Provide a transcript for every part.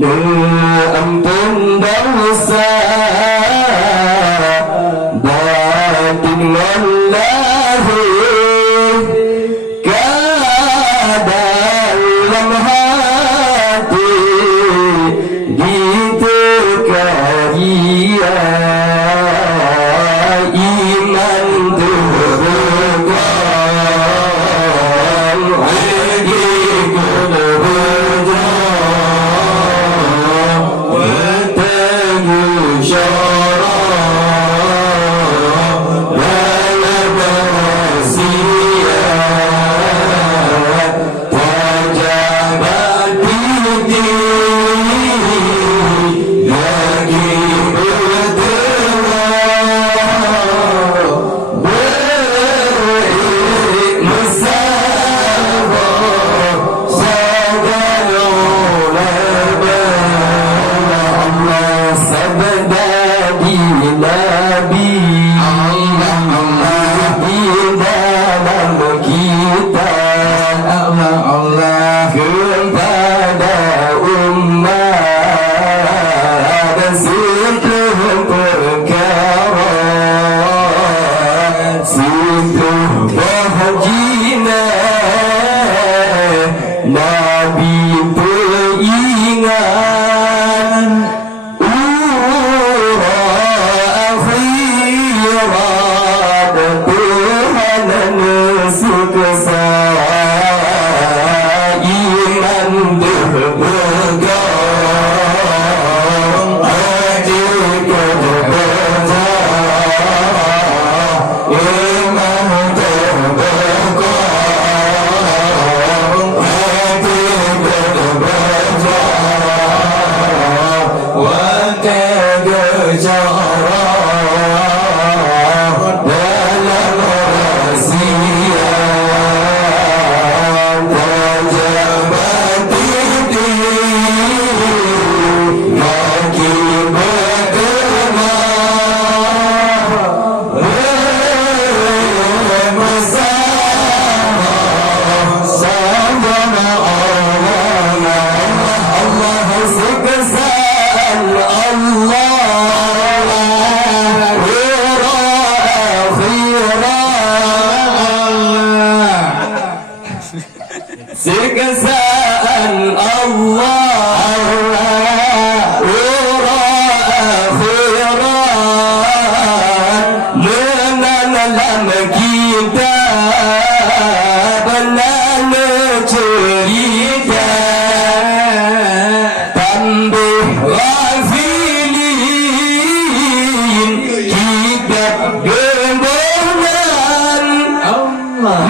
ampun dosa batin dan lahir ke dalam hati ditukaria iman terbukaan lagi Sekesaan Allah akhirat menanam kita benar cerita tambah ghafilin kita gemboran Allah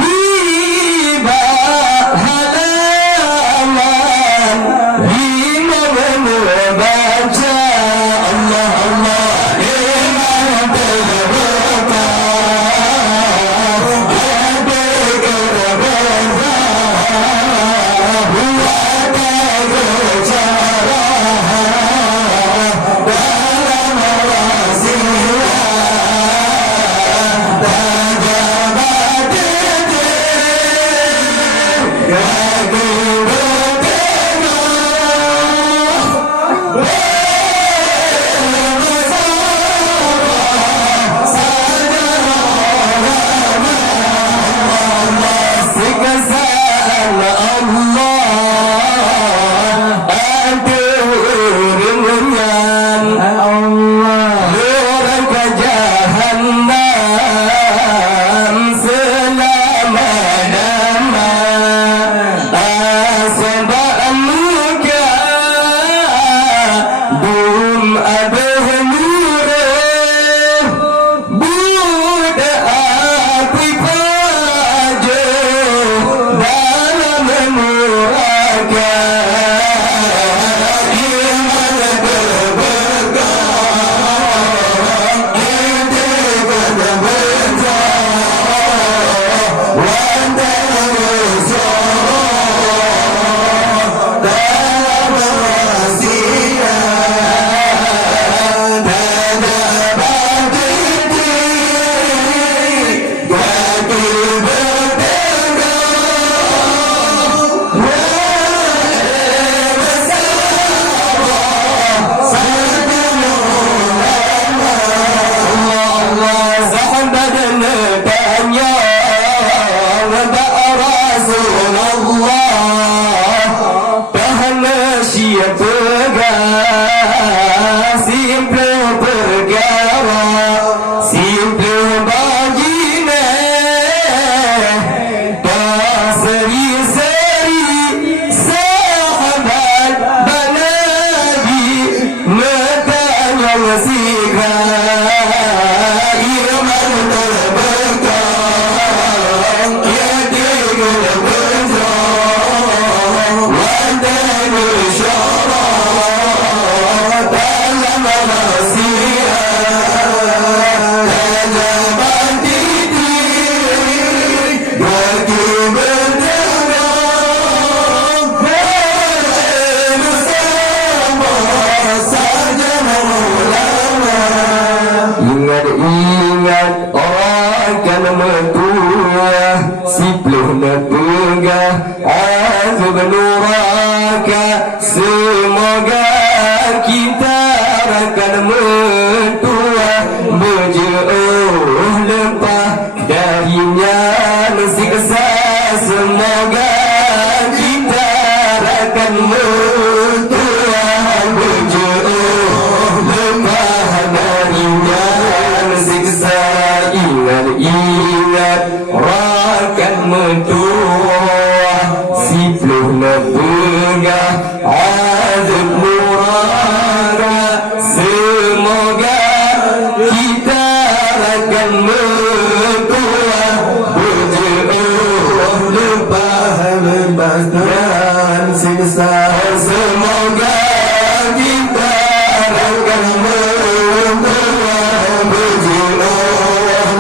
semoga kita akan mentua berjauh lepas darinya siksa. Semoga kita akan mentua berjauh lepas darinya siksa. Ingat-ingat rakan mentua sipluh nepegah azab murara. Semoga kita akan mentua berjauh lepas dan siksa. Semoga kita akan mentua berjauh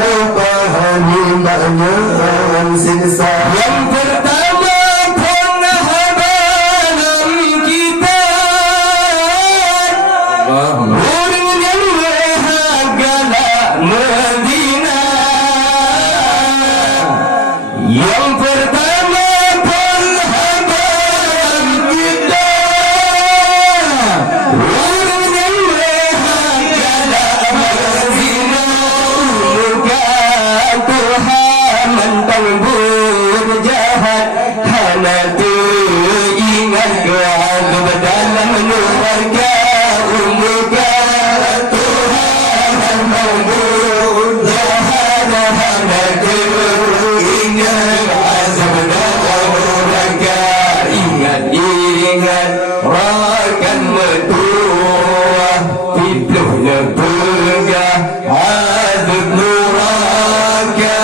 lepas dan siksa. Yang pertama penghabaran kita burung yang berharga Medina. Yang pertama penghabaran kita burung yang berharga Medina. Muka Tuhan mentang berjahat, hana teringat keadab dalam neraka. Muka Tuhan mentang berjahat, hana teringat azab dalam neraka. Ingat-ingat rakan mentua pipluh nepegah azab neraka.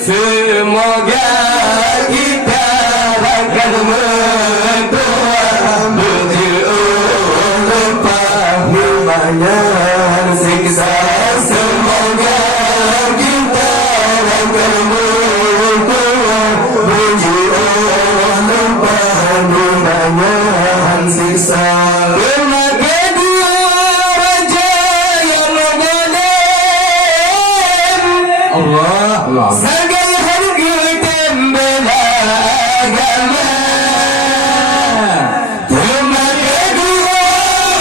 Semoga kita akan mentua berjauh lepas banyak siksa. Semoga kita akan mentua berjauh lepas banyak siksa. Kena kedua raja yang zalim, Allah sebagai harga tembela agama. Kena kedua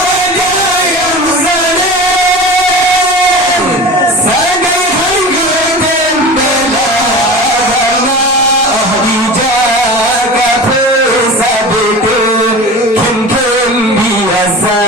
raja yang zalim, sebagai harga tembela agama. Dijaga pesabit kim biasa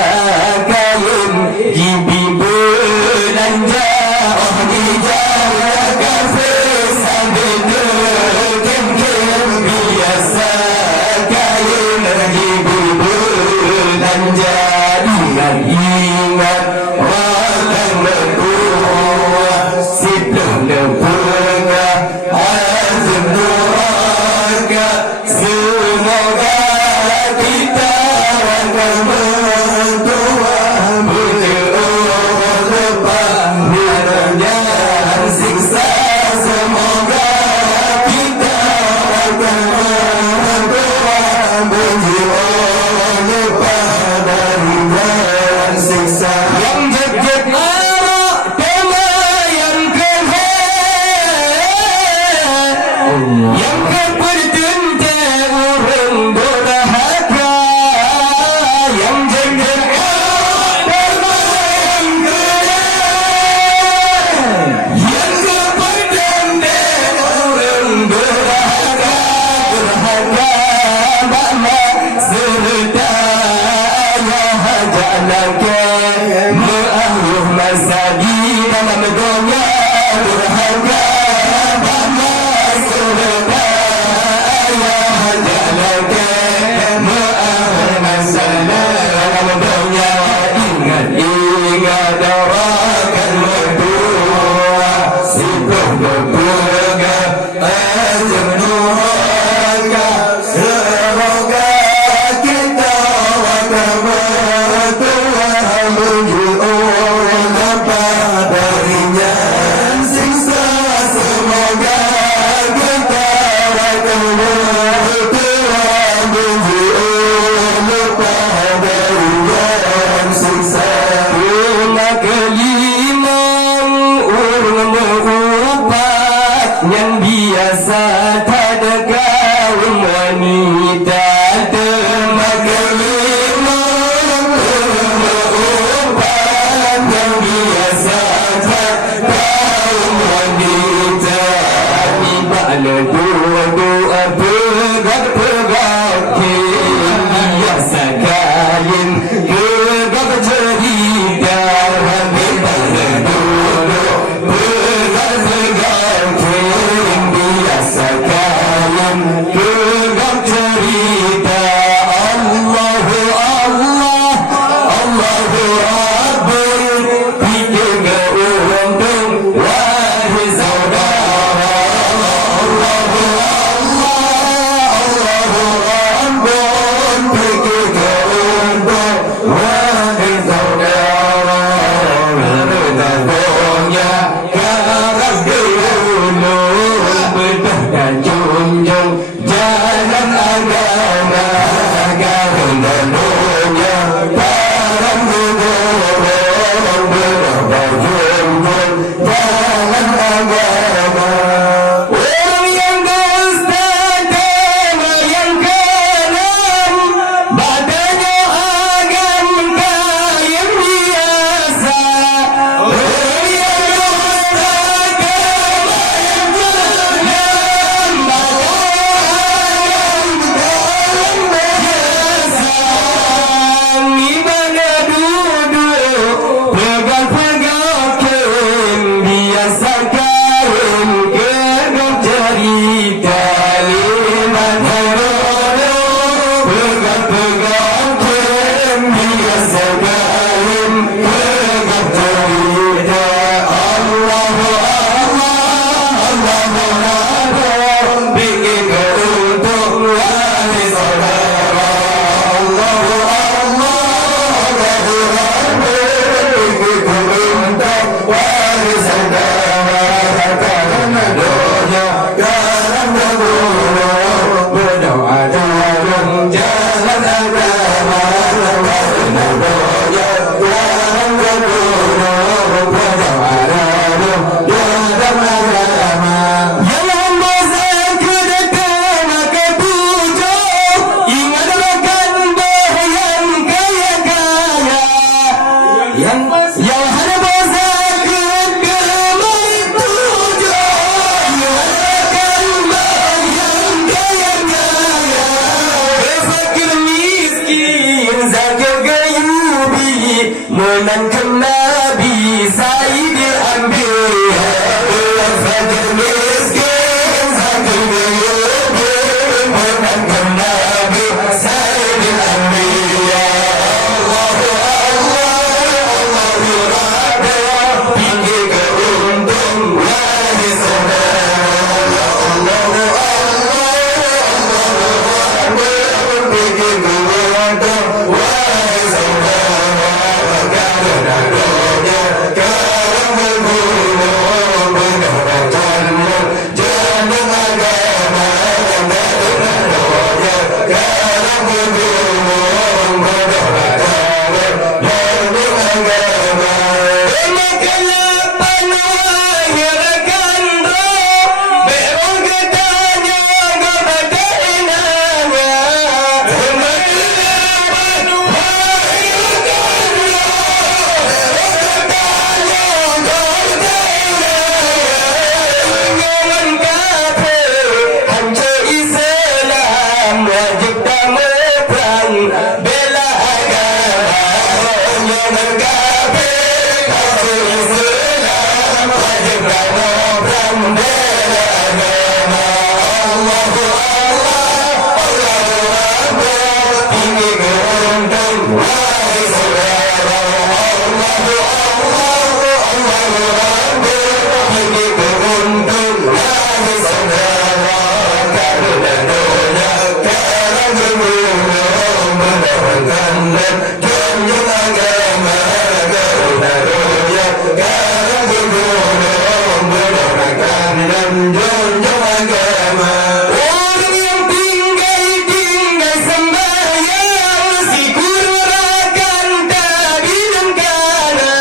yang hana bosa kegema tujuh akan bayang gaya-gaya fakir miskin zakir gayubi menangkan Nabi Sayyidil Anbiya fakir miskin zakir gayubi menangkan Nabi Sayyidil Anbiya tinggi keuntung wahai saudara tinggi keuntung wahai saudara karena doanya karam bergulung berdarahkanmu jangan agama karena doanya karam bergulung berdarahkanmu jangan agama bela agama jangan kafir Islam wajib kamu bela agama Allahu Akbar tinggi keuntung wahai saudara Allahu Akbar tinggi keuntung wahai saudara karena doanya karam bergulung mendoakan junjung agama karena doanya karam bergulung mendoakan junjung agama orang yang tinggal sembahyang si kurrakan tadi dan kana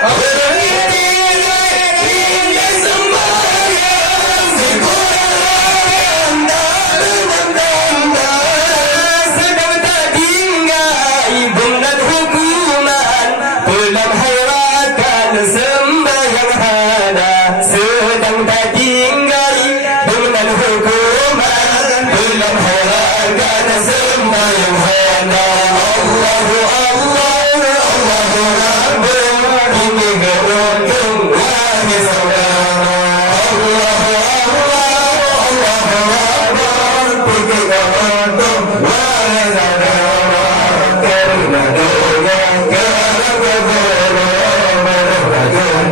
orang yang tinggal sembahyang si kurrakan tadi dan kana sedang tak tinggal dengan hukuman belum hayrakan sembahyang hana sedang tak tinggal dengan hukuman belum hayrakan sembahyang hana Allahu Akbar tinggi keuntung wahai saudara Allahu Akbar tinggi keuntung wahai saudara karena doanya karam bergulung mendoakan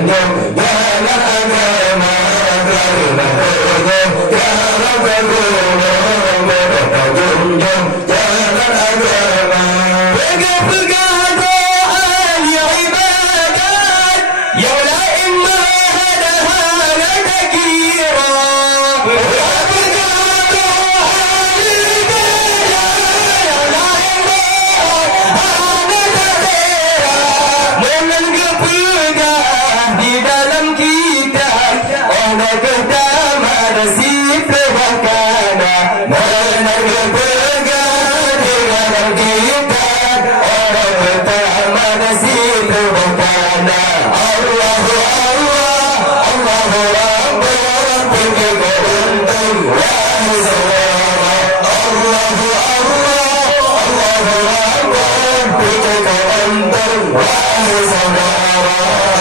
jalan agama karena doanya karam bergulung mendoakan jalan agama pegang doa yang ibadat yang lain mahada hana kira pegang doa ibadat yang lain mahada menanggap pegang di dalam kita orang pertama nasib lewakana menanggap pegang di dalam kita orang pertama nasib lewakana Allahu Akbar tinggi keuntung wahai saudara Allahu Akbar tinggi keuntung wahai saudara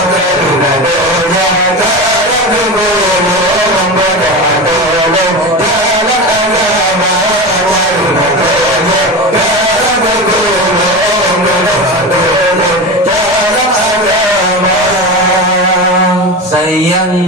karena doanya karam bergulung mendoakan jalan agama karena doanya karam bergulung mendoakan jalan agama sayang